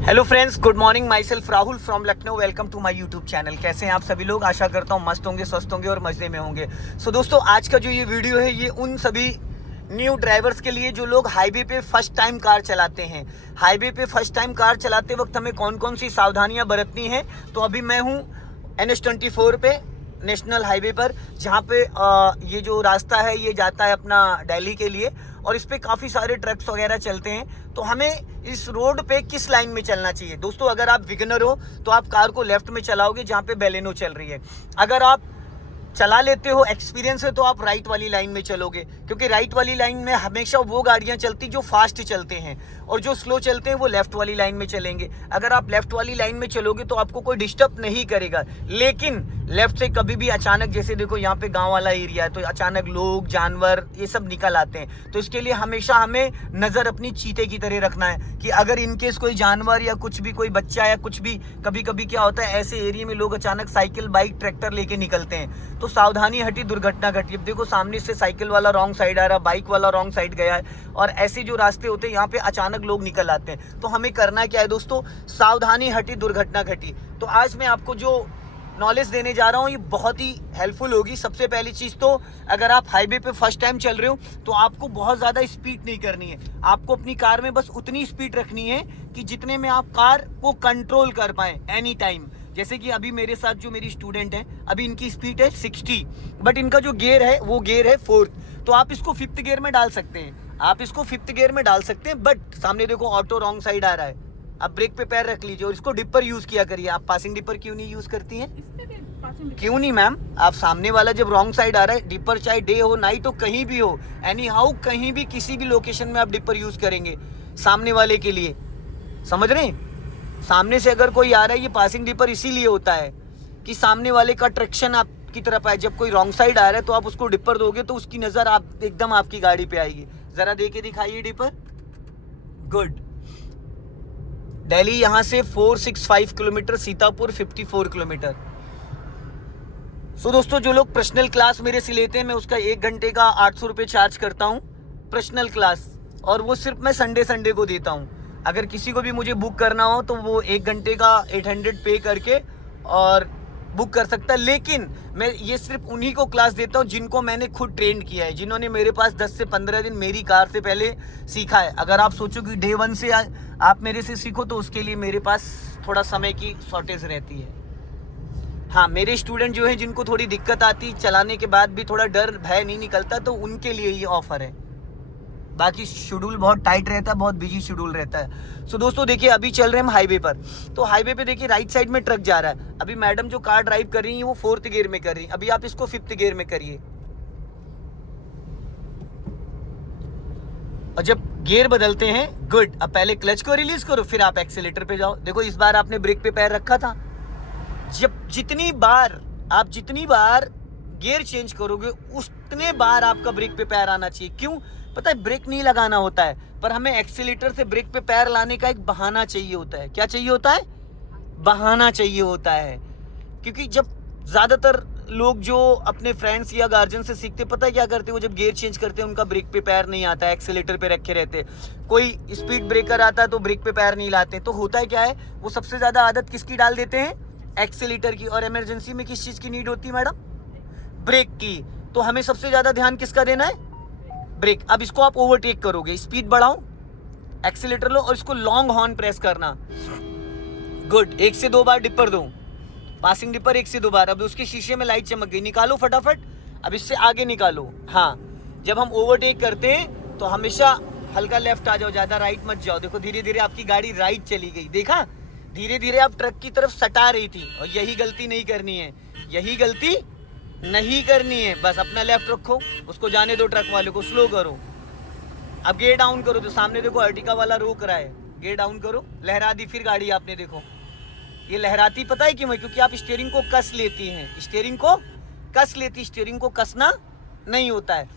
Hello friends, good morning. Myself Rahul from Lucknow. Welcome to my YouTube channel. कैसे हैं आप सभी लोग? आशा करता हूँ मस्त होंगे, स्वस्थ होंगे और मज़े में होंगे। सो दोस्तों, आज का जो ये वीडियो है ये उन सभी न्यू ड्राइवर्स के लिए जो लोग हाईवे पे फर्स्ट टाइम कार चलाते हैं। हाईवे पे फर्स्ट टाइम कार चलाते वक्त हमें कौन कौन सी सावधानियाँ बरतनी हैं। तो अभी मैं हूँ NH24 पे, नेशनल हाईवे पर, जहाँ पे ये जो रास्ता है ये जाता है अपना दिल्ली के लिए, और इस पे काफ़ी सारे ट्रक्स वगैरह चलते हैं। तो हमें इस रोड पे किस लाइन में चलना चाहिए? दोस्तों, अगर आप बिगिनर हो तो आप कार को लेफ्ट में चलाओगे जहाँ पे बेलेनो चल रही है। अगर आप चला लेते हो, एक्सपीरियंस है, तो आप राइट वाली लाइन में चलोगे, क्योंकि राइट वाली लाइन में हमेशा वो गाड़ियां चलती जो फास्ट चलते हैं, और जो स्लो चलते हैं वो लेफ्ट वाली लाइन में चलेंगे। अगर आप लेफ्ट वाली लाइन में चलोगे तो आपको कोई डिस्टर्ब नहीं करेगा। लेकिन लेफ्ट से कभी भी अचानक, जैसे देखो यहाँ पे गांव वाला एरिया है, तो अचानक लोग, जानवर, ये सब निकल आते हैं। तो इसके लिए हमेशा हमें नज़र अपनी चीते की तरह रखना है कि अगर इनकेस कोई जानवर या कुछ भी, कोई बच्चा या कुछ भी, कभी कभी क्या होता है, ऐसे एरिया में लोग अचानक साइकिल, बाइक, ट्रैक्टर लेके निकलते हैं, तो सावधानी हटी दुर्घटना घटी। अब देखो, सामने से साइकिल वाला रॉन्ग साइड आ रहा, बाइक वाला रॉन्ग साइड गया है, और ऐसे जो रास्ते होते हैं यहाँ पे अचानक लोग निकल आते हैं। तो हमें करना क्या है दोस्तों? सावधानी हटी दुर्घटना घटी। तो आज मैं आपको जो नॉलेज देने जा रहा हूँ ये बहुत ही हेल्पफुल होगी। सबसे पहली चीज़ तो, अगर आप हाईवे पे फर्स्ट टाइम चल रहे हो तो आपको बहुत ज़्यादा स्पीड नहीं करनी है। आपको अपनी कार में बस उतनी स्पीड रखनी है कि जितने में आप कार को कंट्रोल कर पाए एनी टाइम। जैसे कि अभी मेरे साथ जो मेरी स्टूडेंट है, अभी इनकी स्पीड है 60, बट इनका जो गियर है वो गियर है 4th। तो आप इसको 5th गियर में डाल सकते हैं, आप इसको 5th गियर में डाल सकते हैं। बट सामने देखो ऑटो रॉन्ग साइड आ रहा है, आप ब्रेक पे पैर रख लीजिए और इसको डिपर यूज किया करिए। आप पासिंग डिपर क्यों नहीं यूज करती हैं? क्यों नहीं मैम? आप सामने वाला जब रॉन्ग साइड आ रहा है, डिपर चाहे डे हो नाइट हो कहीं भी हो, एनी हाउ, कहीं भी किसी भी लोकेशन में आप डिपर यूज करेंगे सामने वाले के लिए। समझ रहे हैं? सामने से अगर कोई आ रहा है, ये पासिंग डिपर इसीलिए होता है कि सामने वाले का ट्रैक्शन आपकी तरफ आए। जब कोई रॉन्ग साइड आ रहा है तो आप उसको डिपर दोगे तो उसकी नजर आप एकदम आपकी गाड़ी पे आएगी। जरा दे के दिखाइए डिपर। गुड। दिल्ली यहाँ से 465 किलोमीटर, सीतापुर 54 किलोमीटर। सो दोस्तों, जो लोग पर्सनल क्लास मेरे से लेते हैं, मैं उसका 1 घंटे का 800 रुपये चार्ज करता हूँ पर्सनल क्लास, और वो सिर्फ मैं संडे को देता हूँ। अगर किसी को भी मुझे बुक करना हो तो वो 1 घंटे का 800 पे करके और बुक कर सकता है। लेकिन मैं ये सिर्फ उन्हीं को क्लास देता हूँ जिनको मैंने खुद ट्रेन किया है, जिन्होंने मेरे पास 10 से 15 दिन मेरी कार से पहले सीखा है। अगर आप सोचो कि डे 1 से आप मेरे से सीखो, तो उसके लिए मेरे पास थोड़ा समय की शॉर्टेज रहती है। हाँ, मेरे स्टूडेंट जो हैं जिनको थोड़ी दिक्कत आती, चलाने के बाद भी थोड़ा डर भय नहीं निकलता, तो उनके लिए ये ऑफर है। बाकी शेड्यूल बहुत टाइट रहता है, बहुत बिजी शेड्यूल रहता है। सो दोस्तों देखिए, अभी चल रहे हैं हम हाईवे पर। तो हाईवे पे देखिए राइट साइड में ट्रक जा रहा है। अभी मैडम जो कार ड्राइव कर रही है वो 4th गियर में कर रही है, अभी आप इसको 5th गियर में करिए। और जब गियर बदलते हैं, गुड, अब पहले क्लच को रिलीज करो, फिर आप एक्सीलेटर पे जाओ। देखो, इस बार आपने ब्रेक पे पैर रखा था। जब जितनी बार गियर चेंज करोगे उतने बार आपका ब्रेक पे पैर आना चाहिए। क्यों? पता है, ब्रेक नहीं लगाना होता है, पर हमें एक्सीलेटर से ब्रेक पे पैर लाने का एक बहाना चाहिए होता है। क्या चाहिए होता है? बहाना चाहिए होता है। क्योंकि जब ज़्यादातर लोग जो अपने फ्रेंड्स या गार्जियन से सीखते, पता है क्या करते हैं? वो जब गियर चेंज करते हैं उनका ब्रेक पे पैर नहीं आता है, एक्सीलेटर पे रखे रहते। कोई स्पीड ब्रेकर आता है तो ब्रेक पे पैर नहीं लाते। तो होता है क्या है, वो सबसे ज़्यादा आदत किसकी डाल देते हैं? एक्सीलेटर की। और इमरजेंसी में किस चीज़ की नीड होती है मैडम? ब्रेक की। तो हमें सबसे ज़्यादा ध्यान किसका देना है? ब्रेक। अब इसको आप ओवरटेक करोगे, स्पीड बढ़ाओ, एक्सीलेटर लो और इसको लॉन्ग हॉर्न प्रेस करना। गुड। 1 से 2 बार डिपर दो, पासिंग डिपर 1 से 2 बार। अब उसके शीशे में लाइट चमक गई, निकालो फटाफट। अब इससे आगे निकालो। हाँ, जब हम ओवरटेक करते हैं तो हमेशा हल्का लेफ्ट आ जाओ, ज़्यादा राइट मत जाओ। देखो, धीरे धीरे आपकी गाड़ी राइट चली गई। देखा, धीरे धीरे आप ट्रक की तरफ सटा रही थी, और यही गलती नहीं करनी है, यही गलती नहीं करनी है। बस अपना लेफ्ट रखो, उसको जाने दो, ट्रक वाले को स्लो करो। अब गियर डाउन करो, तो सामने देखो अर्टिका वाला रोक रहा है, गियर डाउन करो, लहरा दी फिर गाड़ी आपने। देखो ये लहराती, पता है क्यों है? क्योंकि आप स्टीयरिंग को कस लेती हैं, स्टीयरिंग को कस लेती। स्टीयरिंग को कसना नहीं होता है।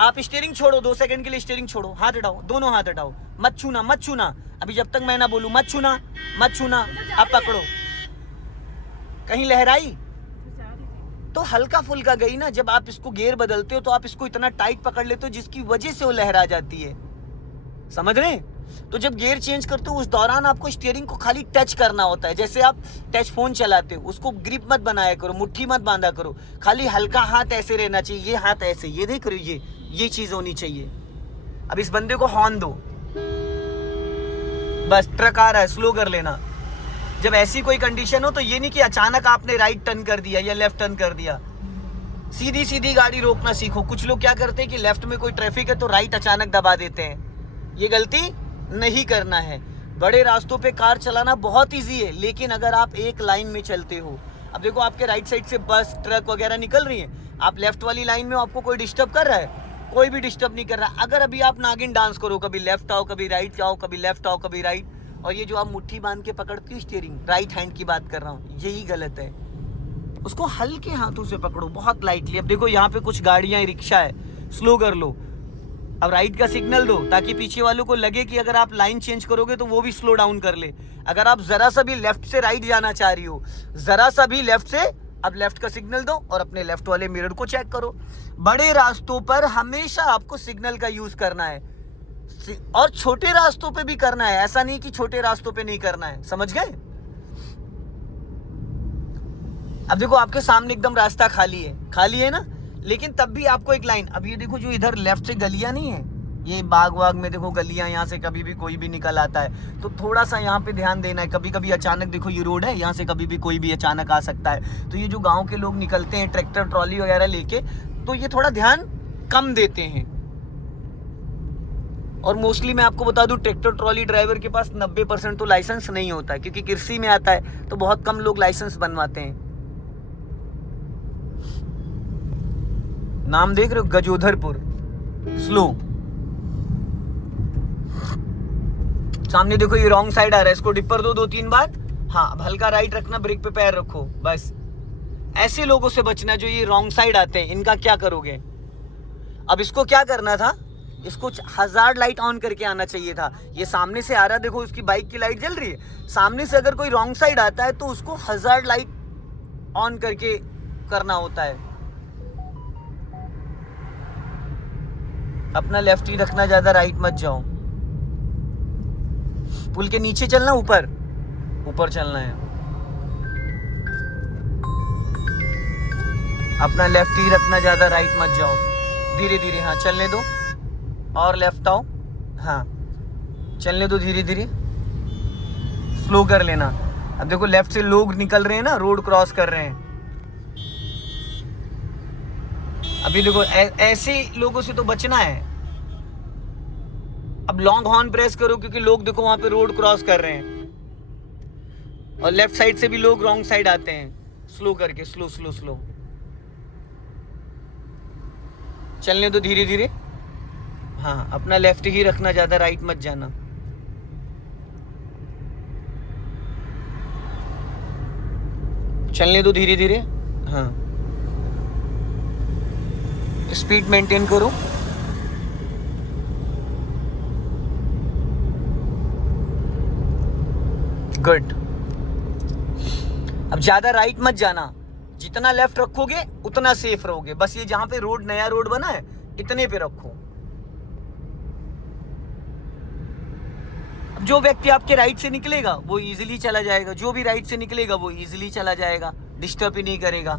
आप स्टीयरिंग छोड़ो, 2 सेकंड के लिए स्टीयरिंग छोड़ो, हाथ हटाओ, दोनों हाथ हटाओ, मत छूना, मत छूना। अभी जब तक मैं ना बोलूं मत छूना, मत छूना। अब पकड़ो, कहीं लहराई तो हल्का फुल्का गई ना। जब आप इसको गियर बदलते हो तो आप इसको इतना टाइट पकड़ लेते हो जिसकी वजह से वो लहरा जाती है। समझ रहे हैं? तो जब गियर चेंज करते हो उस दौरान आपको स्टीयरिंग को खाली टच करना होता है। जैसे आप टच फोन चलाते हो, उसको ग्रिप मत बनाया करो, मुट्ठी मत बांधा करो, खाली हल्का हाथ ऐसे रहना चाहिए, ये हाथ ऐसे, ये देख रहे हो, ये चीज होनी चाहिए। अब इस बंदे को हॉर्न दो, बस ट्रक आ रहा है, स्लो कर लेना। जब ऐसी कोई कंडीशन हो तो ये नहीं कि अचानक आपने राइट टर्न कर दिया या लेफ्ट टर्न कर दिया। सीधी सीधी गाड़ी रोकना सीखो। कुछ लोग क्या करते हैं कि लेफ्ट में कोई ट्रैफिक है तो राइट अचानक दबा देते हैं। ये गलती नहीं करना है। बड़े रास्तों पे कार चलाना बहुत इजी है, लेकिन अगर आप एक लाइन में चलते हो, अब देखो आपके राइट साइड से बस ट्रक वगैरह निकल रही है, आप लेफ्ट वाली लाइन में, आपको कोई डिस्टर्ब कर रहा है? कोई भी डिस्टर्ब नहीं कर रहा। अगर अभी आप नागिन डांस करो, कभी लेफ्ट आओ, कभी राइट आओ, कभी लेफ्ट आओ, कभी राइट, और ये जो आप मुट्ठी बांध के पकड़ती हो स्टीयरिंग, राइट हैंड की बात कर रहा हूँ, यही गलत है। उसको हल्के हाथों से पकड़ो, बहुत लाइटली। अब देखो यहाँ पे कुछ गाड़ियां, रिक्शा है, स्लो कर लो। अब राइट का सिग्नल दो ताकि पीछे वालों को लगे कि अगर आप लाइन चेंज करोगे तो वो भी स्लो डाउन कर ले। अगर आप जरा सा भी लेफ्ट से राइट जाना चाह रही हो, जरा सा भी लेफ्ट से, अब लेफ्ट का सिग्नल दो और अपने लेफ्ट वाले मिरर को चेक करो। बड़े रास्तों पर हमेशा आपको सिग्नल का यूज करना है, और छोटे रास्तों पे भी करना है। ऐसा नहीं कि छोटे रास्तों पे नहीं करना है, समझ गए? अब देखो आपके सामने एकदम रास्ता खाली है ना, लेकिन तब भी आपको एक लाइन, अब ये देखो जो इधर लेफ्ट से गलियां नहीं है, ये बाग वाग में देखो गलियां, यहाँ से कभी भी कोई भी निकल आता है, तो थोड़ा सा यहाँ पे ध्यान देना है। कभी कभी अचानक, देखो ये रोड है, यहाँ से कभी भी कोई भी अचानक आ सकता है, तो ये जो गांव के लोग निकलते हैं ट्रैक्टर ट्रॉली वगैरह लेके, तो ये थोड़ा ध्यान कम देते हैं। और मोस्टली मैं आपको बता दूं, ट्रैक्टर ट्रॉली ड्राइवर के पास 90% तो लाइसेंस नहीं होता है, क्योंकि कृषि में आता है, तो बहुत कम लोग लाइसेंस बनवाते हैं। नाम देख रहे हो, गजोधरपुर, स्लो। सामने देखो ये रॉन्ग साइड आ रहा है, इसको डिपर दो 2-3 बार। हाँ, अब हल्का राइट रखना, ब्रेक पे पैर रखो, बस। ऐसे लोगों से बचना जो ये रॉन्ग साइड आते हैं, इनका क्या करोगे? अब इसको क्या करना था, इसको हजार्ड लाइट ऑन करके आना चाहिए था। ये सामने से आ रहा है, देखो उसकी बाइक की लाइट जल रही है। सामने से अगर कोई रॉन्ग साइड आता है तो उसको हजार्ड लाइट ऑन करके करना होता है। अपना लेफ्ट ही रखना, ज्यादा राइट मत जाओ। पुल के नीचे चलना, ऊपर चलना है। अपना लेफ्ट ही रखना, ज्यादा राइट मत जाओ। धीरे धीरे, हाँ चलने दो, और लेफ्ट आओ, हाँ चलने दो धीरे धीरे, स्लो कर लेना। अब देखो लेफ्ट से लोग निकल रहे हैं ना, रोड क्रॉस कर रहे हैं। अभी देखो ऐसे लोगों से तो बचना है। अब लॉन्ग हॉर्न प्रेस करो, क्योंकि लोग देखो वहां पे रोड क्रॉस कर रहे हैं, और लेफ्ट साइड से भी लोग रॉन्ग साइड आते हैं। स्लो करके, स्लो स्लो स्लो चलने दो धीरे धीरे। हाँ, अपना लेफ्ट ही रखना, ज्यादा राइट मत जाना। चलने दो धीरे धीरे, हाँ स्पीड मेंटेन करो। गुड। अब ज्यादा राइट मत जाना, जितना लेफ्ट रखोगे उतना सेफ रहोगे। बस ये जहां पे रोड, नया रोड बना है, इतने पे रखो। अब जो व्यक्ति आपके राइट से निकलेगा वो इजीली चला जाएगा, जो भी राइट से निकलेगा वो इजीली चला जाएगा, डिस्टर्ब ही नहीं करेगा।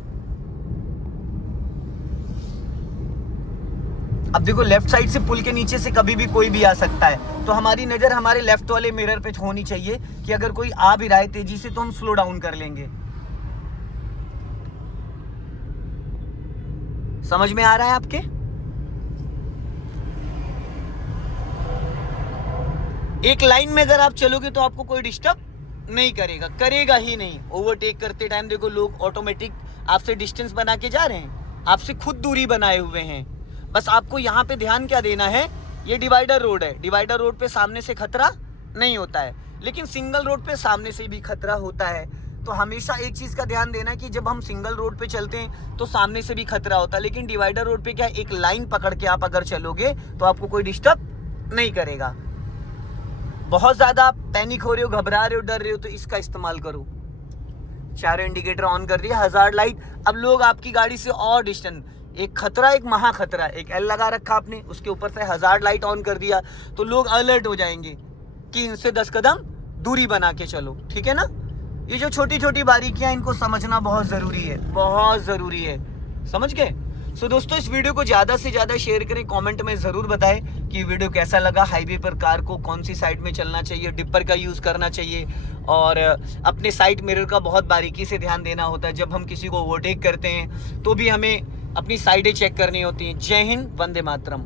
अब देखो लेफ्ट साइड से, पुल के नीचे से कभी भी कोई भी आ सकता है, तो हमारी नजर हमारे लेफ्ट वाले मिरर पे होनी चाहिए कि अगर कोई आ भी रहा है तेजी से तो हम स्लो डाउन कर लेंगे। समझ में आ रहा है आपके? एक लाइन में अगर आप चलोगे तो आपको कोई डिस्टर्ब नहीं करेगा ही नहीं। ओवरटेक करते टाइम देखो लोग ऑटोमेटिक आपसे डिस्टेंस बना के जा रहे हैं, आपसे खुद दूरी बनाए हुए हैं। बस आपको यहाँ पे ध्यान क्या देना है, ये डिवाइडर रोड है, डिवाइडर रोड पे सामने से खतरा नहीं होता है, लेकिन सिंगल रोड पे सामने से भी खतरा होता है। तो हमेशा एक चीज का ध्यान देना कि जब हम सिंगल रोड पे चलते हैं तो सामने से भी खतरा होता है, लेकिन डिवाइडर रोड पे क्या, एक लाइन पकड़ के आप अगर चलोगे तो आपको कोई डिस्टर्ब नहीं करेगा। बहुत ज्यादा आप पैनिक हो रहे हो, घबरा रहे हो, डर रहे हो, तो इसका इस्तेमाल करो। चारों इंडिकेटर ऑन कर दिया, हजार्ड लाइट। अब लोग आपकी गाड़ी से और डिस्टेंस, एक खतरा, एक महा खतरा, एक एल लगा रखा आपने, उसके ऊपर से हजार्ड लाइट ऑन कर दिया तो लोग अलर्ट हो जाएंगे। कि इनसे 10 कदम दूरी बना के चलो, ठीक है ना। ये जो छोटी छोटी बारीकियां, इनको समझना बहुत ज़रूरी है, बहुत ज़रूरी है, समझ गए। सो दोस्तों, इस वीडियो को ज़्यादा से ज़्यादा शेयर करें, कमेंट में ज़रूर बताएं कि वीडियो कैसा लगा। हाईवे पर कार को कौन सी साइड में चलना चाहिए, डिपर का यूज़ करना चाहिए, और अपने साइड मिरर का बहुत बारीकी से ध्यान देना होता है। जब हम किसी को ओवरटेक करते हैं तो भी हमें अपनी साइडें चेक करनी होती हैं। जय हिंद, वंदे मातरम।